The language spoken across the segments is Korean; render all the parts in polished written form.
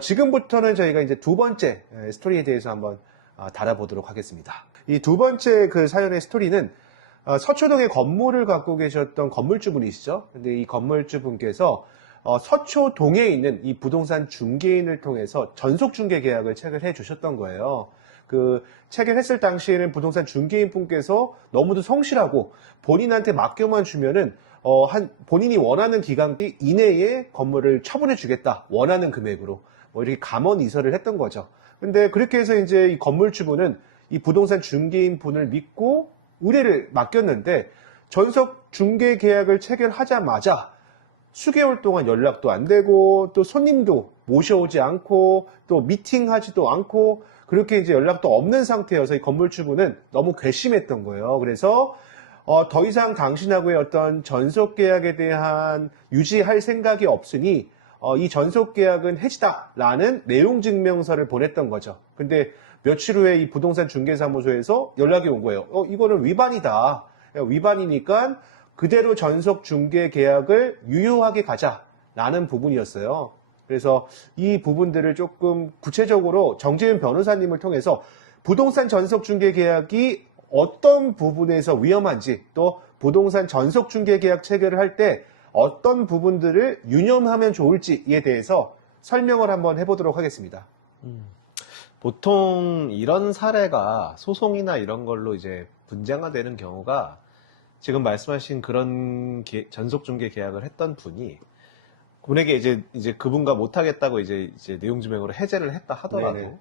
지금부터는 저희가 이제 두 번째 스토리에 대해서 한번 달아보도록 하겠습니다. 이 두 번째 그 사연의 스토리는 서초동에 건물을 갖고 계셨던 건물주분이시죠. 근데 이 건물주분께서 서초동에 있는 이 부동산 중개인을 통해서 전속 중개 계약을 체결해 주셨던 거예요. 그 체결했을 당시에는 부동산 중개인 분께서 너무도 성실하고 본인한테 맡겨만 주면은 본인이 원하는 기간 이내에 건물을 처분해 주겠다, 원하는 금액으로 뭐 이렇게 감원 이설을 했던 거죠. 근데 그렇게 해서 이제 이 건물주분은 이 부동산 중개인 분을 믿고 의뢰를 맡겼는데 전속 중개 계약을 체결하자마자 수개월 동안 연락도 안 되고 또 손님도 모셔오지 않고 또 미팅하지도 않고 그렇게 이제 연락도 없는 상태여서 이 건물주분은 너무 괘씸했던 거예요. 그래서 더 이상 당신하고의 어떤 전속 계약에 대한 유지할 생각이 없으니 이 전속 계약은 해지다라는 내용 증명서를 보냈던 거죠. 근데 며칠 후에 이 부동산 중개사무소에서 연락이 온 거예요. 이거는 위반이다. 위반이니까 그대로 전속 중개 계약을 유효하게 가자라는 부분이었어요. 그래서 이 부분들을 조금 구체적으로 정재윤 변호사님을 통해서 부동산 전속 중개 계약이 어떤 부분에서 위험한지 또 부동산 전속 중개 계약 체결을 할 때 어떤 부분들을 유념하면 좋을지에 대해서 설명을 한번 해보도록 하겠습니다. 보통 이런 사례가 소송이나 이런 걸로 이제 분쟁화되는 경우가 지금 말씀하신 그런 전속 중개 계약을 했던 분이 그분에게 이제 그분과 못하겠다고 이제 내용 증명으로 해제를 했다 하더라도 네네.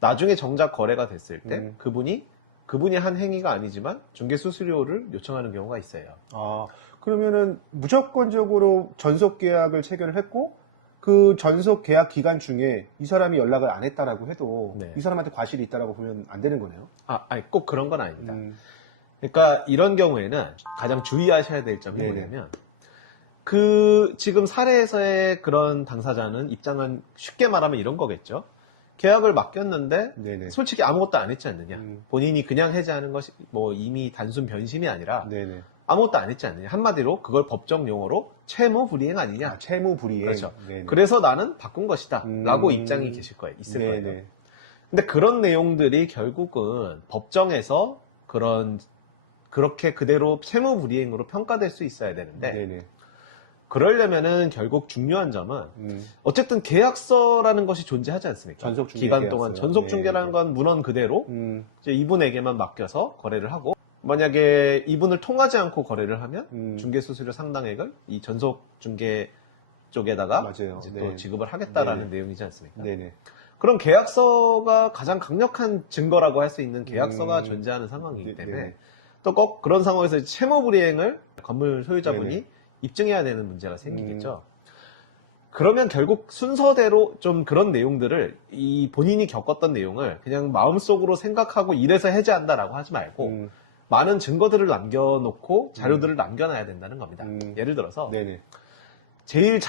나중에 정작 거래가 됐을 때 그분이 한 행위가 아니지만 중개 수수료를 요청하는 경우가 있어요. 그러면은 무조건적으로 전속 계약을 체결을 했고 그 전속 계약 기간 중에 이 사람이 연락을 안 했다라고 해도 네. 이 사람한테 과실이 있다라고 보면 안 되는 거네요. 아니 꼭 그런 건 아닙니다. 그러니까 이런 경우에는 가장 주의하셔야 될 점이 네네. 뭐냐면 지금 사례에서의 그런 당사자는 입장은 쉽게 말하면 이런 거겠죠. 계약을 맡겼는데 네네. 솔직히 아무것도 안 했지 않느냐. 음. 본인이 그냥 해제하는 것이 뭐 이미 단순 변심이 아니라 네네. 아무것도 안 했지 않느냐. 한마디로 그걸 법정 용어로 채무 불이행 아니냐. 채무 불이행. 그렇죠. 네네. 그래서 나는 바꾼 것이다. 라고 입장이 계실 거예요. 있을 네네. 거예요. 근데 그런 내용들이 결국은 법정에서 그렇게 그대로 채무 불이행으로 평가될 수 있어야 되는데 네네. 그러려면은 결국 중요한 점은 어쨌든 계약서라는 것이 존재하지 않습니까? 전속 중개 기간 계약서요. 동안 전속 중개라는 네. 건 문헌 그대로 네. 이제 이분에게만 맡겨서 거래를 하고 만약에 이분을 통하지 않고 거래를 하면 중개 수수료 상당액을 이 전속 중개 쪽에다가 맞아요. 이제 네. 또 지급을 하겠다라는 네. 내용이지 않습니까? 네네. 그런 계약서가 가장 강력한 증거라고 할 수 있는 계약서가 존재하는 상황이기 때문에 네네. 또 꼭 그런 상황에서 채무 불이행을 건물 소유자분이 네네. 입증해야 되는 문제가 생기겠죠. 그러면 결국 순서대로 좀 그런 내용들을 이 본인이 겪었던 내용을 그냥 마음속으로 생각하고 이래서 해제한다라고 하지 말고 많은 증거들을 남겨놓고 자료들을 남겨놔야 된다는 겁니다. 예를 들어서 네네. 제일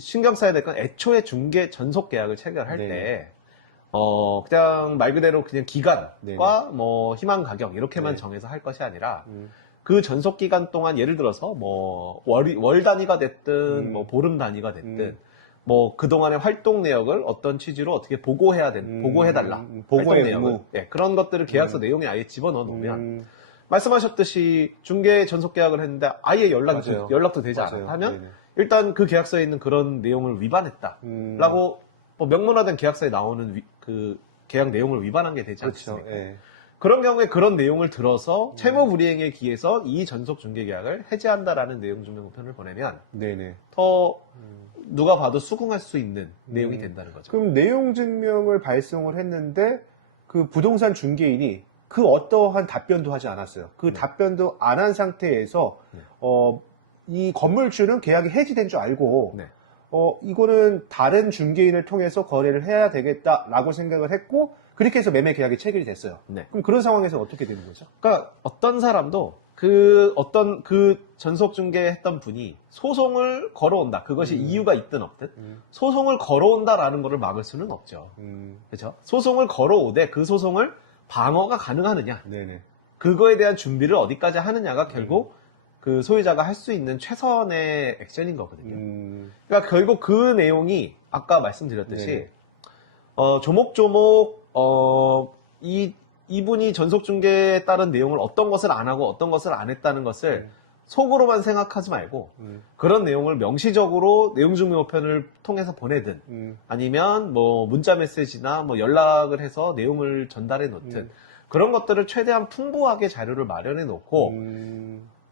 신경 써야 될 건 애초에 중개 전속 계약을 체결할 네네. 때 그냥 말 그대로 그냥 기간과 네네. 뭐 희망 가격 이렇게만 네. 정해서 할 것이 아니라 그 전속 기간 동안 예를 들어서 뭐 월 단위가 됐든 뭐 보름 단위가 됐든 뭐 그동안의 활동 내역을 어떤 취지로 어떻게 보고해달라. 보고의 활동 내역을. 의무. 예, 그런 것들을 계약서 내용에 아예 집어넣어 놓으면 말씀하셨듯이 중개 전속 계약을 했는데 아예 맞아요. 연락도 되지 맞아요. 않아 하면 네네. 일단 그 계약서에 있는 그런 내용을 위반했다라고 뭐 명문화된 계약서에 나오는 그 계약 내용을 위반한 게 되지 그렇죠. 않습니까? 예. 그런 경우에 그런 내용을 들어서 채무 불이행에 기해서 이 전속 중개 계약을 해제한다라는 내용 증명우편을 보내면 네네. 더 누가 봐도 수긍할 수 있는 내용이 된다는 거죠. 그럼 내용 증명을 발송을 했는데 그 부동산 중개인이 그 어떠한 답변도 하지 않았어요. 그 답변도 안 한 상태에서 이 건물주는 계약이 해지된 줄 알고 네. 이거는 다른 중개인을 통해서 거래를 해야 되겠다라고 생각을 했고 그렇게 해서 매매 계약이 체결이 됐어요. 네. 그럼 그런 상황에서 어떻게 되는 거죠? 그러니까 어떤 사람도 어떤 전속 중개했던 분이 소송을 걸어온다. 그것이 이유가 있든 없든 소송을 걸어온다라는 것을 막을 수는 없죠. 그렇죠? 소송을 걸어오되 그 소송을 방어가 가능하느냐. 네네. 그거에 대한 준비를 어디까지 하느냐가 결국 그 소유자가 할 수 있는 최선의 액션인 거거든요. 음. 그러니까 결국 그 내용이 아까 말씀드렸듯이 네네. 조목조목 이분이 전속 중개에 따른 내용을 어떤 것을 안 하고 어떤 것을 안 했다는 것을 속으로만 생각하지 말고 그런 내용을 명시적으로 내용 증명호편을 통해서 보내든 아니면 뭐 문자 메시지나 뭐 연락을 해서 내용을 전달해 놓든 그런 것들을 최대한 풍부하게 자료를 마련해 놓고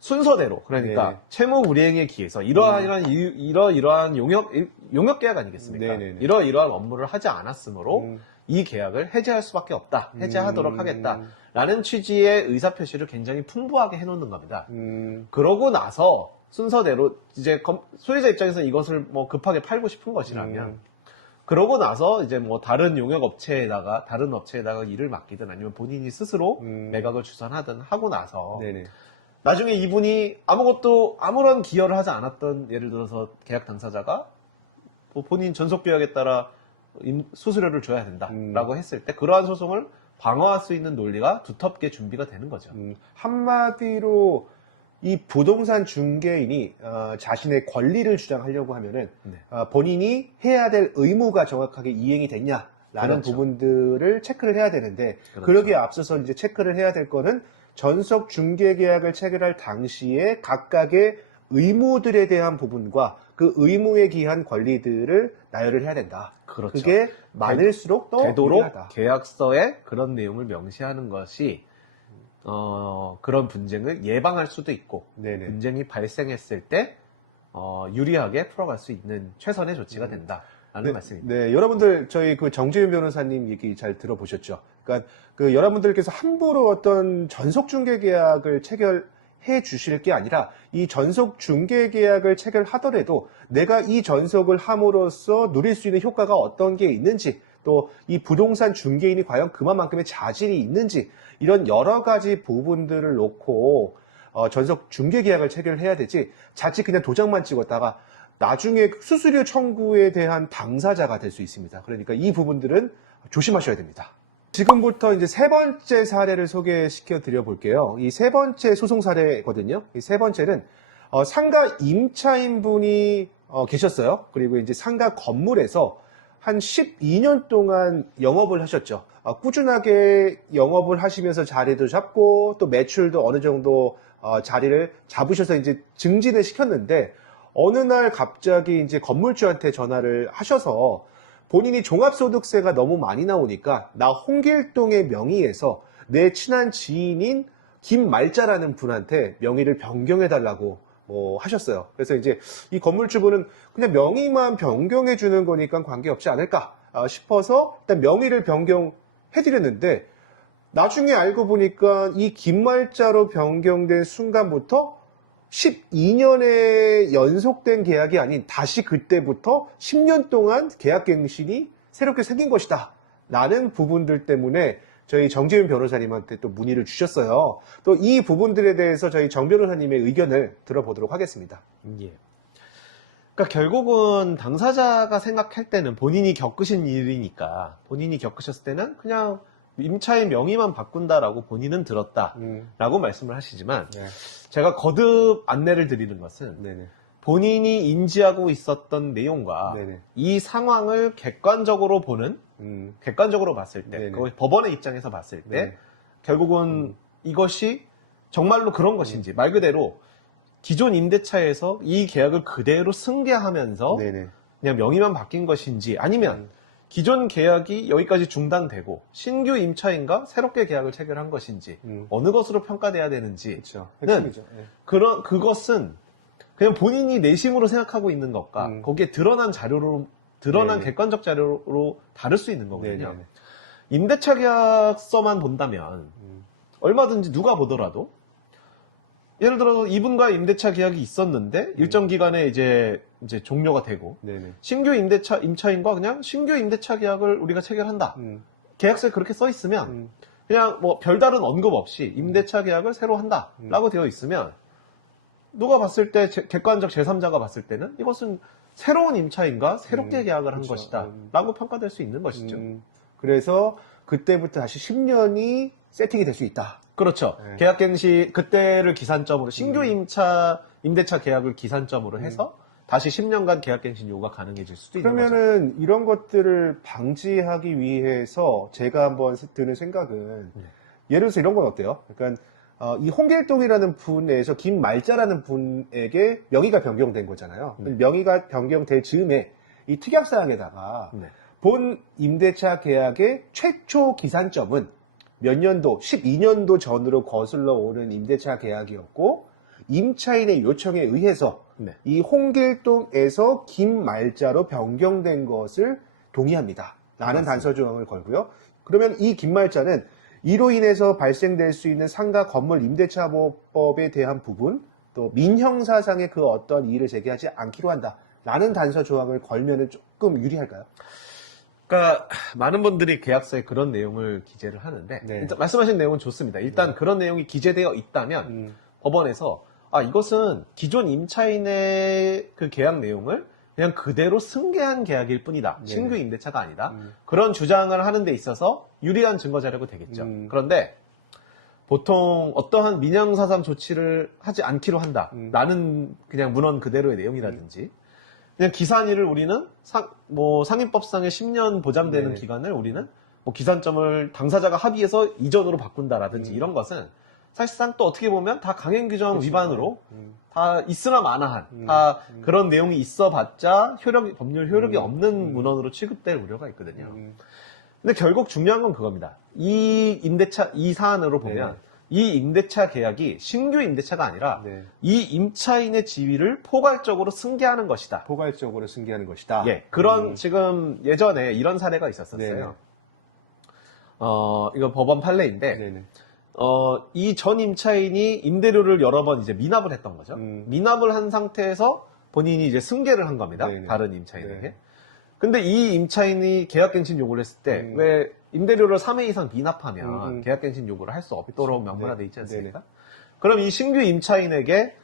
순서대로 그러니까 네. 채무 불이행에 기해서 이러이러한 용역 계약 아니겠습니까? 네네네. 이러이러한 업무를 하지 않았으므로 이 계약을 해지할 수밖에 없다. 해지하도록 하겠다라는 취지의 의사표시를 굉장히 풍부하게 해놓는 겁니다. 그러고 나서 순서대로 이제 소유자 입장에서 이것을 뭐 급하게 팔고 싶은 것이라면 그러고 나서 이제 뭐 다른 용역 업체에다가 다른 업체에다가 일을 맡기든 아니면 본인이 스스로 매각을 주선하든 하고 나서 네네. 나중에 이분이 아무런 기여를 하지 않았던 예를 들어서 계약 당사자가 뭐 본인 전속 계약에 따라 수수료를 줘야 된다라고 했을 때 그러한 소송을 방어할 수 있는 논리가 두텁게 준비가 되는 거죠. 한마디로 이 부동산 중개인이 자신의 권리를 주장하려고 하면은 네. 본인이 해야 될 의무가 정확하게 이행이 됐냐라는 그렇죠. 부분들을 체크를 해야 되는데 그렇죠. 그러기에 앞서서 이제 체크를 해야 될 거는 전속 중개 계약을 체결할 당시에 각각의 의무들에 대한 부분과 그 의무에 기한 권리들을 나열을 해야 된다. 그렇죠. 그게 많을수록 더 되도록 유리하다. 계약서에 그런 내용을 명시하는 것이 그런 분쟁을 예방할 수도 있고 네네. 분쟁이 발생했을 때 유리하게 풀어갈 수 있는 최선의 조치가 된다라는 말씀입니다. 네, 여러분들 저희 그 정재윤 변호사님 얘기 잘 들어보셨죠? 그러니까 그 여러분들께서 함부로 어떤 전속 중개 계약을 체결해 주실 게 아니라 이 전속 중개 계약을 체결하더라도 내가 이 전속을 함으로써 누릴 수 있는 효과가 어떤 게 있는지 또 이 부동산 중개인이 과연 그만큼의 자질이 있는지 이런 여러 가지 부분들을 놓고 전속 중개 계약을 체결해야 되지 자칫 그냥 도장만 찍었다가 나중에 수수료 청구에 대한 당사자가 될 수 있습니다. 그러니까 이 부분들은 조심하셔야 됩니다. 지금부터 이제 세 번째 사례를 소개시켜 드려 볼게요. 이 세 번째 소송 사례거든요. 이 세 번째는 상가 임차인분이 계셨어요. 그리고 이제 상가 건물에서 한 12년 동안 영업을 하셨죠. 꾸준하게 영업을 하시면서 자리도 잡고 또 매출도 어느 정도 자리를 잡으셔서 이제 증진을 시켰는데 어느 날 갑자기 이제 건물주한테 전화를 하셔서 본인이 종합소득세가 너무 많이 나오니까 나 홍길동의 명의에서 내 친한 지인인 김말자라는 분한테 명의를 변경해달라고 하셨어요. 그래서 이제 이 건물주분은 그냥 명의만 변경해 주는 거니까 관계없지 않을까 싶어서 일단 명의를 변경해드렸는데 나중에 알고 보니까 이 김말자로 변경된 순간부터 12년의 연속된 계약이 아닌 다시 그때부터 10년 동안 계약갱신이 새롭게 생긴 것이다 라는 부분들 때문에 저희 정재윤 변호사님한테 또 문의를 주셨어요. 또 이 부분들에 대해서 저희 정 변호사님의 의견을 들어보도록 하겠습니다. 예. 그러니까 결국은 당사자가 생각할 때는 본인이 겪으신 일이니까 본인이 겪으셨을 때는 그냥 임차인 명의만 바꾼다라고 본인은 들었다라고 말씀을 하시지만 네. 제가 거듭 안내를 드리는 것은 네네. 본인이 인지하고 있었던 내용과 네네. 이 상황을 객관적으로 보는 객관적으로 봤을 때 네네. 그걸 법원의 입장에서 봤을 때 네. 결국은 이것이 정말로 그런 것인지 말 그대로 기존 임대차에서 이 계약을 그대로 승계하면서 네네. 그냥 명의만 바뀐 것인지 아니면 기존 계약이 여기까지 중단되고 신규 임차인과 새롭게 계약을 체결한 것인지 어느 것으로 평가돼야 되는지 그렇죠. 핵심이죠. 네. 그것은 그냥 본인이 내심으로 생각하고 있는 것과 거기에 드러난 네네. 객관적 자료로 다를 수 있는 거거든요. 네네네. 임대차 계약서만 본다면 얼마든지 누가 보더라도 예를 들어서 이분과 임대차 계약이 있었는데 일정 기간에 이제 종료가 되고 네네. 신규 임차인과 그냥 신규 임대차 계약을 우리가 체결한다. 계약서에 그렇게 써 있으면 그냥 뭐 별다른 언급 없이 임대차 계약을 새로 한다라고 되어 있으면 누가 봤을 때 객관적 제3자가 봤을 때는 이것은 새로운 임차인과 새롭게 계약을 한 그렇죠. 것이다 라고 평가될 수 있는 것이죠. 그래서 그때부터 다시 10년이 세팅이 될 수 있다. 그렇죠. 네. 계약갱신 그때를 기산점으로 신규 임대차 계약을 기산점으로 해서 다시 10년간 계약갱신 요구가 가능해질 수도 있는 거죠. 그러면은 이런 것들을 방지하기 위해서 제가 한번 드는 생각은 예를 들어서 이런 건 어때요? 그러니까 이 홍길동이라는 분에서 김말자라는 분에게 명의가 변경된 거잖아요. 명의가 변경될 즈음에 이 특약사항에다가 네. 본 임대차 계약의 최초 기산점은 몇 년도, 12년도 전으로 거슬러 오는 임대차 계약이었고 임차인의 요청에 의해서 네. 이 홍길동에서 김말자로 변경된 것을 동의합니다. 라는 단서 조항을 걸고요. 그러면 이 김말자는 이로 인해서 발생될 수 있는 상가 건물 임대차 보호법에 대한 부분, 또 민형사상의 그 어떤 이의를 제기하지 않기로 한다. 라는 단서 조항을 걸면은 조금 유리할까요? 그러니까 많은 분들이 계약서에 그런 내용을 기재를 하는데 네. 일단 말씀하신 내용은 좋습니다. 일단 그런 내용이 기재되어 있다면 법원에서 이것은 기존 임차인의 그 계약 내용을 그냥 그대로 승계한 계약일 뿐이다. 네. 신규 임대차가 아니다. 그런 주장을 하는 데 있어서 유리한 증거 자료가 되겠죠. 그런데 보통 어떠한 민형사상 조치를 하지 않기로 한다. 라는 그냥 문헌 그대로의 내용이라든지 그냥 기산일을 우리는 상임법상의 10년 보장되는 네. 기간을 우리는 뭐 기산점을 당사자가 합의해서 이전으로 바꾼다라든지 이런 것은 사실상 또 어떻게 보면 다 강행규정 그렇죠. 위반으로 다 있으나 마나한 다 그런 내용이 있어봤자 법률 효력이 없는 문헌으로 취급될 우려가 있거든요. 근데 결국 중요한 건 그겁니다. 이 사안으로 보면 네. 이 임대차 계약이 신규 임대차가 아니라 네. 이 임차인의 지위를 포괄적으로 승계하는 것이다. 포괄적으로 승계하는 것이다. 예, 그런 지금 예전에 이런 사례가 있었어요. 네네. 이거 법원 판례인데 네네. 이 전 임차인이 임대료를 여러 번 이제 미납을 했던 거죠. 미납을 한 상태에서 본인이 이제 승계를 한 겁니다. 네네. 다른 임차인에게. 네. 근데 이 임차인이 계약갱신 요구를 했을 때 왜 임대료를 3회 이상 미납하면 계약갱신 요구를 할 수 없도록 명문화되어 있지 않습니까? 그럼 이 신규 임차인에게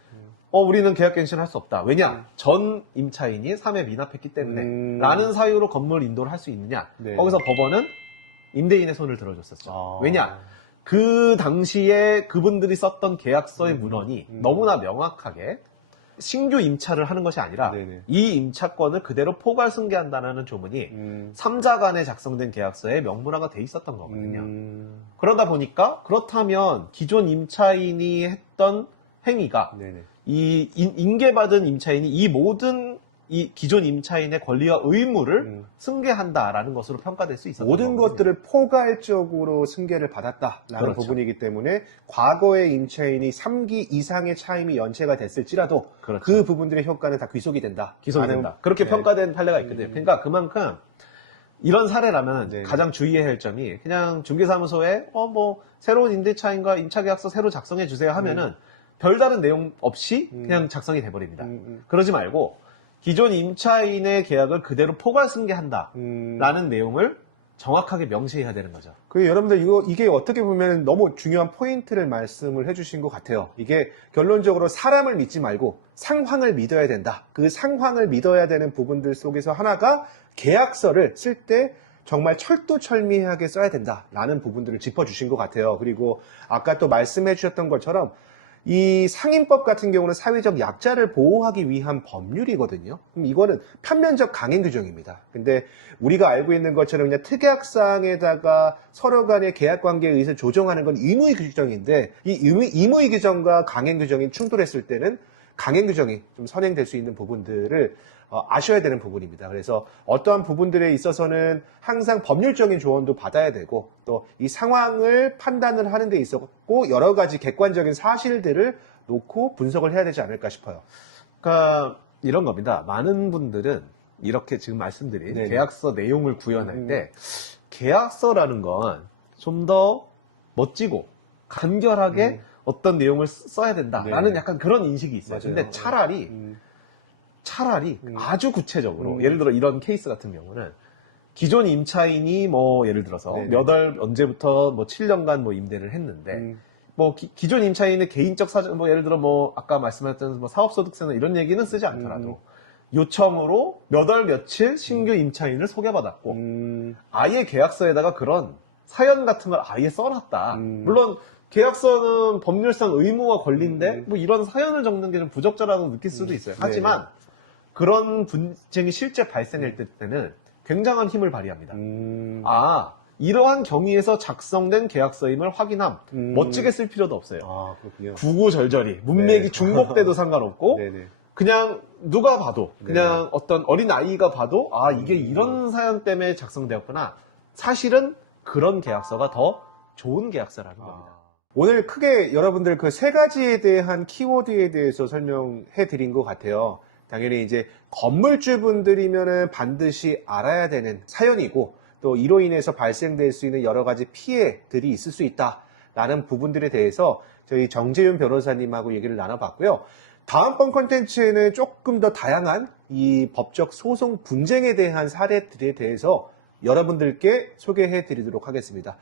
우리는 계약갱신을 할 수 없다. 왜냐? 전 임차인이 3회 미납했기 때문에 라는 사유로 건물 인도를 할 수 있느냐? 네. 거기서 법원은 임대인의 손을 들어줬었죠. 아. 왜냐? 그 당시에 그분들이 썼던 계약서의 문헌이 너무나 명확하게 신규 임차를 하는 것이 아니라 네네. 이 임차권을 그대로 포괄 승계한다는 조문이 3자 간에 작성된 계약서에 명문화가 돼 있었던 거거든요. 그러다 보니까 그렇다면 기존 임차인이 했던 행위가 네네. 이 인계받은 임차인이 이 모든 이 기존 임차인의 권리와 의무를 승계한다라는 것으로 평가될 수 있었던 모든 거거든요. 것들을 포괄적으로 승계를 받았다라는 그렇죠. 부분이기 때문에 과거의 임차인이 3기 이상의 차임이 연체가 됐을지라도 그렇죠. 그 부분들의 효과는 다 귀속이 된다. 기소가 라는- 된다. 그렇게 네. 평가된 판례가 있거든요. 그러니까 그만큼 이런 사례라면 네. 가장 주의해야 할 점이 그냥 중개사무소에 새로운 임대차인과 임차계약서 새로 작성해 주세요 하면은 별다른 내용 없이 그냥 작성이 돼버립니다. 그러지 말고 기존 임차인의 계약을 그대로 포괄 승계한다라는 내용을 정확하게 명시해야 되는 거죠. 그 여러분들 이게 어떻게 보면 너무 중요한 포인트를 말씀을 해주신 것 같아요. 이게 결론적으로 사람을 믿지 말고 상황을 믿어야 된다. 그 상황을 믿어야 되는 부분들 속에서 하나가 계약서를 쓸 때 정말 철두철미하게 써야 된다라는 부분들을 짚어주신 것 같아요. 그리고 아까 또 말씀해 주셨던 것처럼 이 상임법 같은 경우는 사회적 약자를 보호하기 위한 법률이거든요. 그럼 이거는 편면적 강행 규정입니다. 근데 우리가 알고 있는 것처럼 그냥 특약사항에다가 서로 간의 계약 관계에 의해서 조정하는 건 의무의 규정인데 이 의무의 규정과 강행 규정이 충돌했을 때는 강행 규정이 좀 선행될 수 있는 부분들을 아셔야 되는 부분입니다. 그래서 어떠한 부분들에 있어서는 항상 법률적인 조언도 받아야 되고 또 이 상황을 판단을 하는 데 있었고 여러 가지 객관적인 사실들을 놓고 분석을 해야 되지 않을까 싶어요. 그러니까 이런 겁니다. 많은 분들은 이렇게 지금 말씀드린 네네. 계약서 내용을 구현할 때 계약서라는 건 좀 더 멋지고 간결하게 어떤 내용을 써야 된다라는 네. 약간 그런 인식이 있어요. 맞아요. 근데 차라리 아주 구체적으로 예를 들어 이런 케이스 같은 경우는 기존 임차인이 예를 들어서 네네. 몇 월 언제부터 7년간 임대를 했는데 기존 임차인의 개인적 사정 예를 들어 아까 말씀하셨던 사업소득세나 이런 얘기는 쓰지 않더라도 요청으로 몇 월 며칠 신규 임차인을 소개받았고 아예 계약서에다가 그런 사연 같은 걸 아예 써놨다. 물론 계약서는 법률상 의무와 권리인데 뭐 이런 사연을 적는 게 좀 부적절하다고 느낄 수도 있어요. 하지만 그런 분쟁이 실제 발생할 때는 굉장한 힘을 발휘합니다. 이러한 경위에서 작성된 계약서임을 확인함. 멋지게 쓸 필요도 없어요. 아, 그렇군요. 구구절절히 문맥이 중복돼도 상관없고 네네. 그냥 누가 봐도 그냥 어떤 어린 아이가 봐도 아 이게 이런 사연 때문에 작성되었구나. 사실은 그런 계약서가 더 좋은 계약서라는 겁니다. 오늘 크게 여러분들 그 세 가지에 대한 키워드에 대해서 설명해 드린 것 같아요. 당연히 이제 건물주분들이면은 반드시 알아야 되는 사연이고 또 이로 인해서 발생될 수 있는 여러 가지 피해들이 있을 수 있다라는 부분들에 대해서 저희 정재윤 변호사님하고 얘기를 나눠봤고요. 다음번 콘텐츠에는 조금 더 다양한 이 법적 소송 분쟁에 대한 사례들에 대해서 여러분들께 소개해 드리도록 하겠습니다.